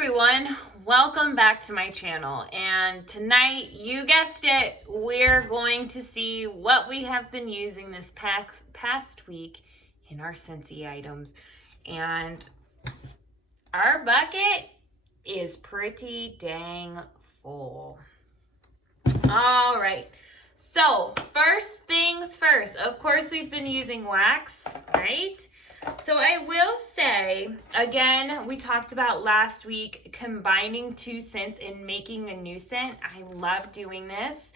everyone, welcome back to my channel, and tonight, you guessed it, we're going to see what we have been using this past week in our Scentsy items. And our bucket is pretty dang full. All right, so first things first, of course we've been using wax, right? So I will say, again, we talked about last week combining two scents and making a new scent. I love doing this.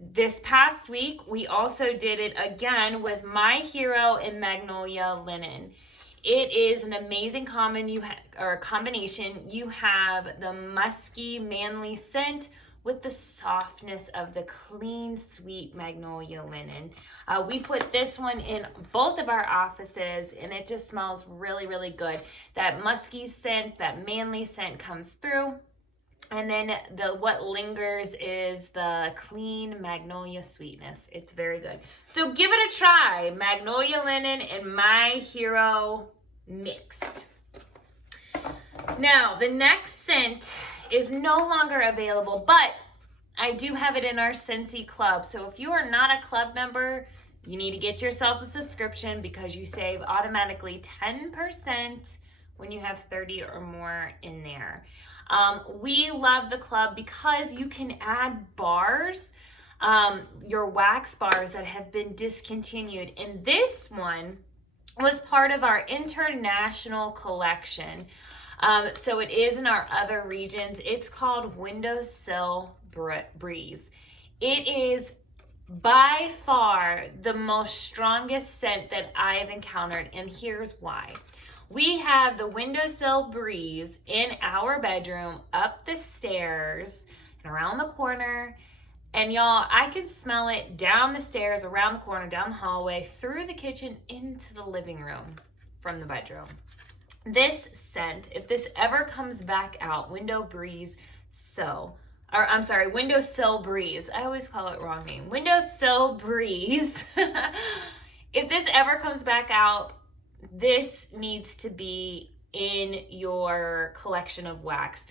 This past week, we also did it again with My Hero and Magnolia Linen. It is an amazing combination. You have the musky, manly scent with the softness of the clean, sweet Magnolia Linen. We put this one in both of our offices and it just smells really, really good. That musky scent, that manly scent comes through. And then what lingers is the clean Magnolia sweetness. It's very good. So give it a try. Magnolia Linen and My Hero mixed. Now, the next scent is no longer available, but I do have it in our Scentsy club. So if you are not a club member, you need to get yourself a subscription because you save automatically 10% when you have 30 or more in there. We love the club because you can add bars, your wax bars that have been discontinued. And this one was part of our international collection. So it is in our other regions. It's called Windowsill Breeze. It is by far the most strongest scent that I've encountered, and here's why. We have the Windowsill Breeze in our bedroom, up the stairs, and around the corner. And y'all, I can smell it down the stairs, around the corner, down the hallway, through the kitchen, into the living room from the bedroom. This scent, if this ever comes back out, Windowsill Breeze. I always call it wrong name. Windowsill Breeze. If this ever comes back out, this needs to be in your collection of wax.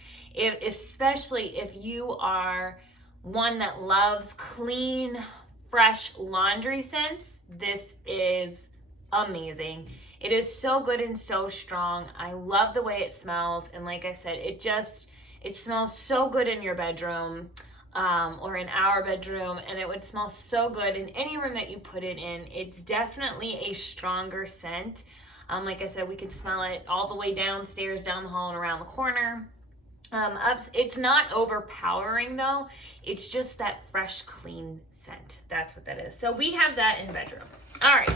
Especially if you are one that loves clean, fresh laundry scents, this is amazing. It is so good and so strong. I love the way it smells. And like I said, it smells so good in your bedroom or in our bedroom. And it would smell so good in any room that you put it in. It's definitely a stronger scent. Like I said, we could smell it all the way downstairs, down the hall, and around the corner. It's not overpowering though. It's just that fresh, clean scent. That's what that is. So we have that in the bedroom. All right.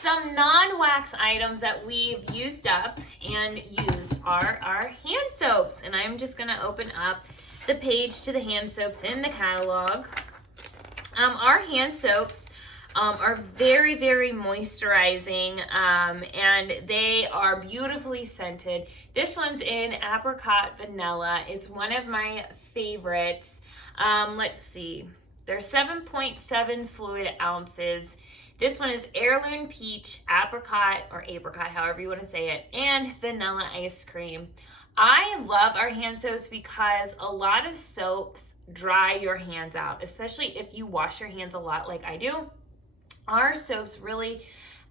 Some non-wax items that we've used up and used are our hand soaps. And I'm just going to open up the page to the hand soaps in the catalog. Our hand soaps are very, very moisturizing, and they are beautifully scented. This one's in apricot vanilla. It's one of my favorites. Let's see. There's 7.7 fluid ounces. This one is heirloom peach, apricot, however you want to say it, and vanilla ice cream. I love our hand soaps because a lot of soaps dry your hands out, especially if you wash your hands a lot like I do. Our soaps really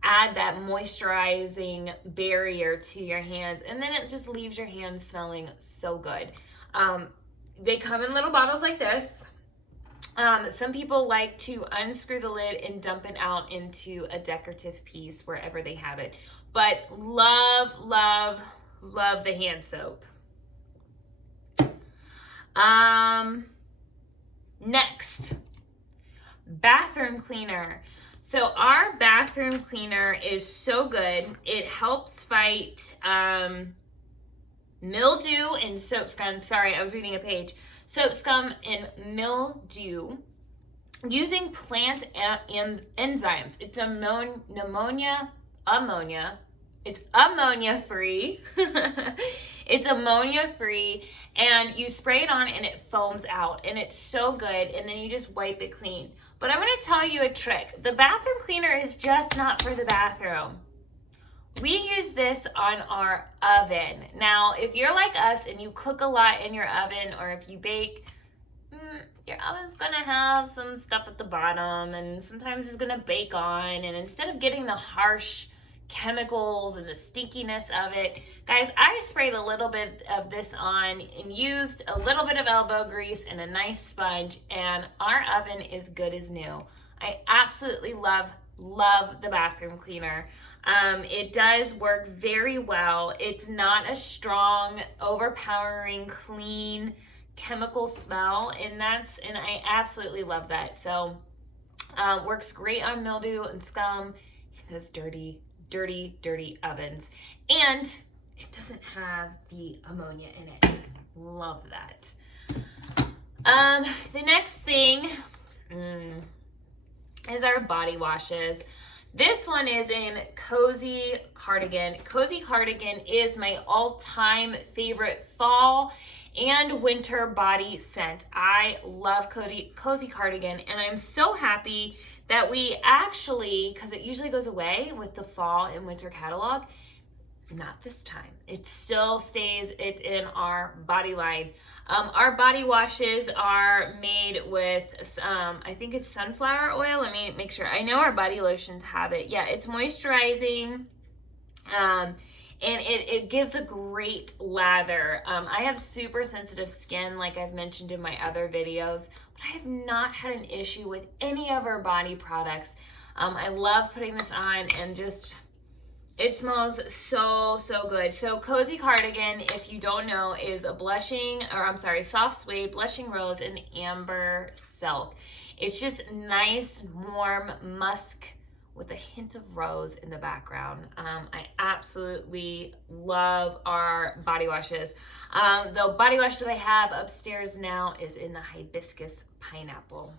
add that moisturizing barrier to your hands, and then it just leaves your hands smelling so good. They come in little bottles like this. Some people like to unscrew the lid and dump it out into a decorative piece wherever they have it. But love, love, love the hand soap. Next, bathroom cleaner. So our bathroom cleaner is so good. It helps fight mildew and soap scum. Sorry, I was reading a page. Soap scum and mildew using plant enzymes. It's It's ammonia free. It's ammonia free, and you spray it on and it foams out, and it's so good, and then you just wipe it clean. But I'm going to tell you a trick. The bathroom cleaner is just not for the bathroom. we use this on our oven. Now, if you're like us and you cook a lot in your oven, or if you bake, your oven's gonna have some stuff at the bottom, and sometimes it's gonna bake on, and instead of getting the harsh chemicals and the stinkiness of it, guys, I sprayed a little bit of this on and used a little bit of elbow grease and a nice sponge, and our oven is good as new. I absolutely love the bathroom cleaner. It does work very well. It's not a strong, overpowering, clean chemical smell, and I absolutely love that. So works great on mildew and scum in those dirty ovens, and it doesn't have the ammonia in it. Love that. The next thing is our body washes. This one is in Cozy Cardigan. Cozy Cardigan is my all-time favorite fall and winter body scent. I love Cozy Cardigan, and I'm so happy that we actually, because it usually goes away with the fall and winter catalog, not this time. It still stays, it's in our body line. Our body washes are made with, I think it's sunflower oil. Let me make sure. I know our body lotions have it. Yeah, it's moisturizing. And it gives a great lather. I have super sensitive skin, like I've mentioned in my other videos, but I have not had an issue with any of our body products. I love putting this on, and just, it smells so good. So Cozy Cardigan, if you don't know, is a soft suede, blushing rose, and amber silk. It's just nice, warm musk with a hint of rose in the background. I absolutely love our body washes. The body wash that I have upstairs now is in the hibiscus pineapple.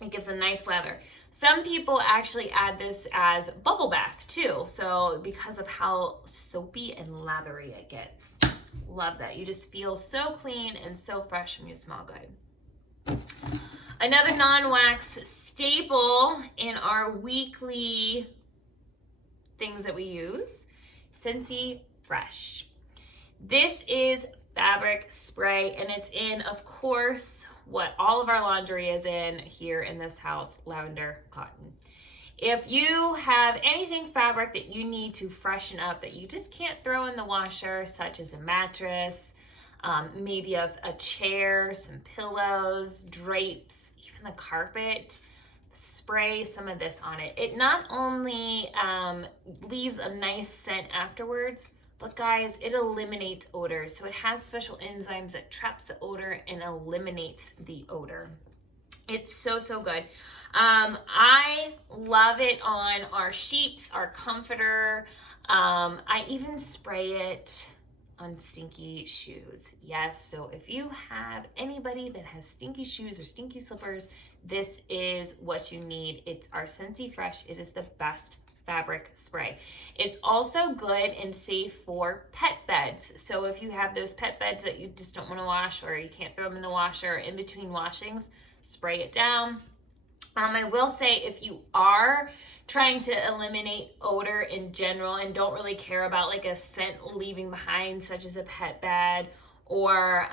It gives a nice lather. Some people actually add this as bubble bath too, so because of how soapy and lathery it gets. Love that. You just feel so clean and so fresh, and you smell good. Another non-wax staple in our weekly things that we use, Scentsy Fresh. This is fabric spray, and it's in, of course, what all of our laundry is in here in this house, lavender cotton. If you have anything fabric that you need to freshen up that you just can't throw in the washer, such as a mattress, maybe a chair, some pillows, drapes, even the carpet, spray some of this on it. It not only leaves a nice scent afterwards, but guys, it eliminates odors. So it has special enzymes that traps the odor and eliminates the odor. It's so good. I love it on our sheets, our comforter. I even spray it on stinky shoes. Yes, so if you have anybody that has stinky shoes or stinky slippers, this is what you need. It's our Scentsy Fresh. It is the best fabric spray. It's also good and safe for pet beds. So if you have those pet beds that you just don't want to wash, or you can't throw them in the washer in between washings, spray it down. I will say, if you are trying to eliminate odor in general and don't really care about like a scent leaving behind, such as a pet bed or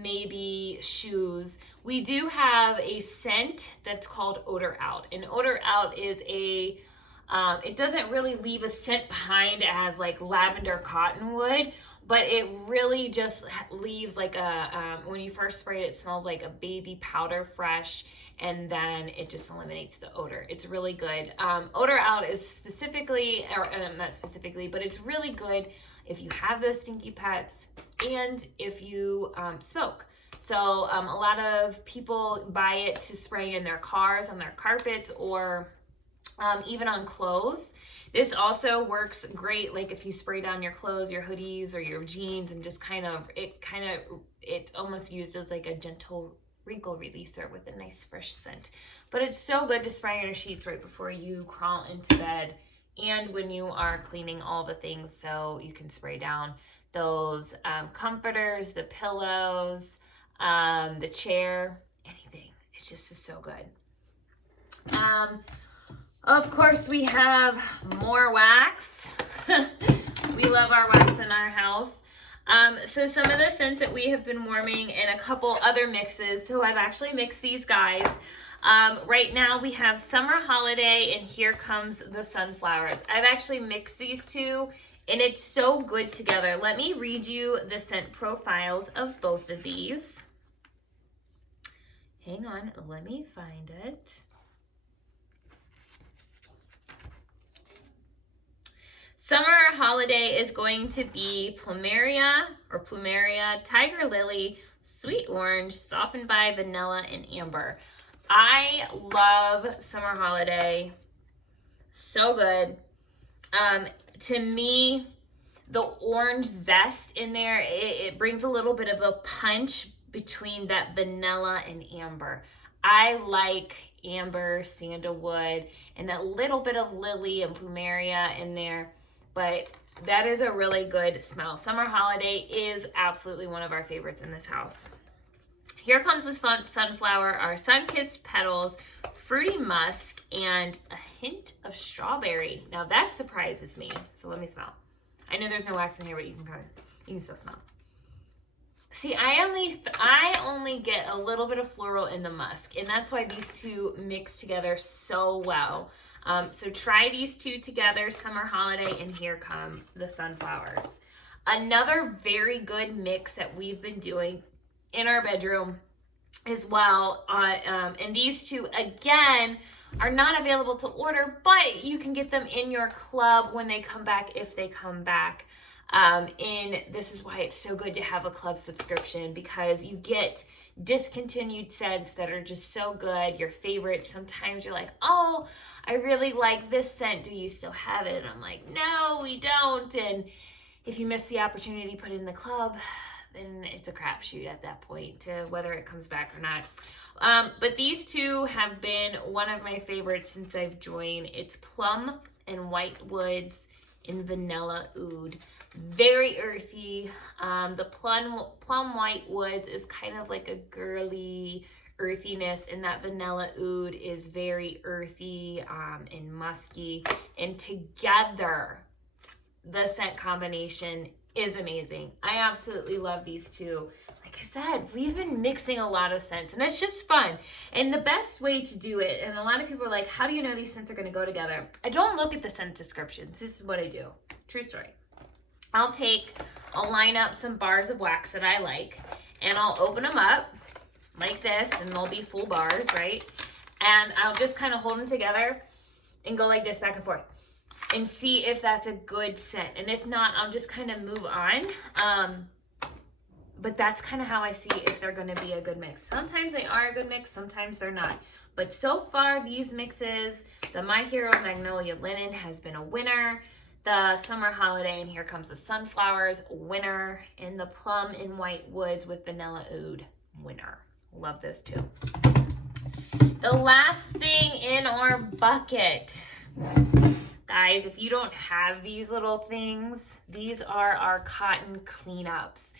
maybe shoes, we do have a scent that's called Odor Out. And Odor Out is it doesn't really leave a scent behind. It has like lavender cottonwood, but it really just leaves like when you first spray it, it smells like a baby powder fresh, and then it just eliminates the odor. It's really good. Odor Out is specifically, or not specifically, but it's really good if you have those stinky pets and if you smoke. So a lot of people buy it to spray in their cars, on their carpets, or even on clothes. This also works great, like if you spray down your clothes, your hoodies, or your jeans, and just it's almost used as like a gentle wrinkle releaser with a nice fresh scent. But it's so good to spray on your sheets right before you crawl into bed, and when you are cleaning all the things, so you can spray down those comforters, the pillows, the chair, anything. It just is so good. Of course, we have more wax. We love our wax in our house. So some of the scents that we have been warming and a couple other mixes. So I've actually mixed these guys. Right now we have Summer Holiday and Here Comes the Sunflowers. I've actually mixed these two and it's so good together. Let me read you the scent profiles of both of these. Hang on, let me find it. Summer Holiday is going to be Plumeria, Tiger Lily, Sweet Orange, Softened by Vanilla, and Amber. I love Summer Holiday. So good. To me, the orange zest in there, it brings a little bit of a punch between that vanilla and amber. I like amber, sandalwood, and that little bit of lily and plumeria in there. But that is a really good smell. Summer Holiday is absolutely one of our favorites in this house. Here Comes the Sunflower, our sun-kissed petals, fruity musk, and a hint of strawberry. Now that surprises me. So let me smell. I know there's no wax in here, but you can still smell. See, I only get a little bit of floral in the musk, and that's why these two mix together so well. So try these two together, Summer Holiday and Here Come the Sunflowers. Another very good mix that we've been doing in our bedroom as well. And these two, again, are not available to order, but you can get them in your club when they come back, if they come back. And this is why it's so good to have a club subscription, because you get discontinued scents that are just so good, your favorites. Sometimes you're like, oh, I really like this scent. Do you still have it? And I'm like, no, we don't. And if you miss the opportunity to put it in the club, then it's a crapshoot at that point to whether it comes back or not. But these two have been one of my favorites since I've joined. It's Plum and White Woods in Vanilla Oud. Very earthy. The plum White Woods is kind of like a girly earthiness, and that Vanilla Oud is very earthy and musky. And together, the scent combination is amazing. I absolutely love these two. Like I said, we've been mixing a lot of scents, and it's just fun. And the best way to do it, and a lot of people are like, how do you know these scents are going to go together? I don't look at the scent descriptions. This is what I do. True story. I'll line up some bars of wax that I like, and I'll open them up like this, and they'll be full bars, right? And I'll just kind of hold them together and go like this back and forth and see if that's a good scent. And if not, I'll just kind of move on. But that's kind of how I see if they're going to be a good mix. Sometimes they are a good mix, sometimes they're not. But so far, these mixes, the My Hero Magnolia Linen has been a winner. The Summer Holiday and Here Comes the Sunflowers, winner. And the Plum and White Woods with Vanilla Oud, winner. Love those two. The last thing in our bucket, guys, if you don't have these little things, these are our cotton cleanups.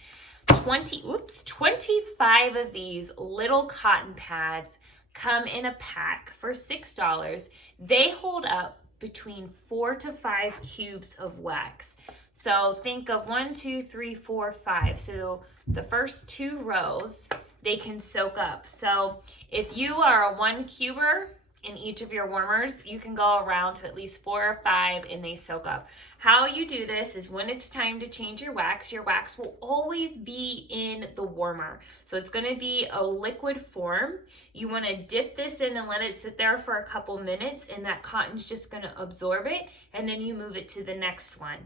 25 of these little cotton pads come in a pack for $6. They hold up between 4 to 5 cubes of wax. So think of 1, 2, 3, 4, 5. So the first 2 rows, they can soak up. So if you are a 1 cuber in each of your warmers, you can go around to at least 4 or 5 and they soak up. How you do this is when it's time to change your wax will always be in the warmer. So it's going to be a liquid form. You want to dip this in and let it sit there for a couple minutes, and that cotton's just going to absorb it, and then you move it to the next one.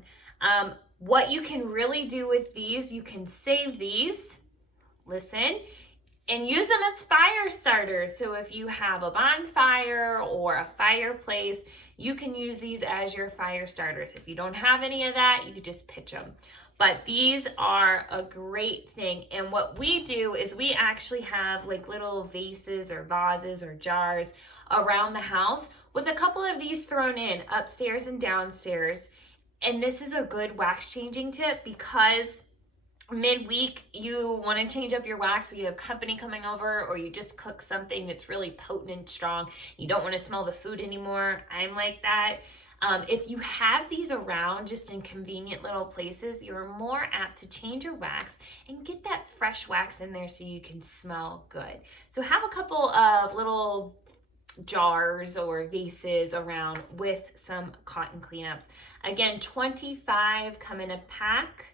What you can really do with these, you can save these, listen, and use them as fire starters. So if you have a bonfire or a fireplace, you can use these as your fire starters. If you don't have any of that, you could just pitch them. But these are a great thing. And what we do is we actually have like little vases or vases or jars around the house with a couple of these thrown in upstairs and downstairs. And this is a good wax changing tip because midweek you want to change up your wax, or you have company coming over, or you just cook something that's really potent and strong, you don't want to smell the food anymore. I'm like that. If you have these around just in convenient little places, you're more apt to change your wax and get that fresh wax in there so you can smell good. So have a couple of little jars or vases around with some cotton cleanups. Again, 25 come in a pack,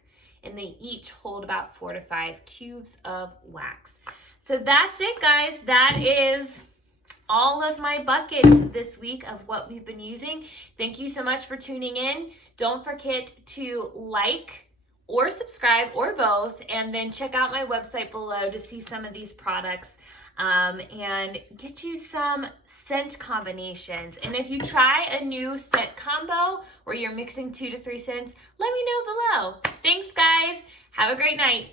and they each hold about 4 to 5 cubes of wax. So that's it, guys. That is all of my buckets this week of what we've been using. Thank you so much for tuning in. Don't forget to like or subscribe, or both, and then check out my website below to see some of these products and get you some scent combinations. And if you try a new scent combo where you're mixing 2 to 3 scents, let me know below. Thanks, guys. Have a great night.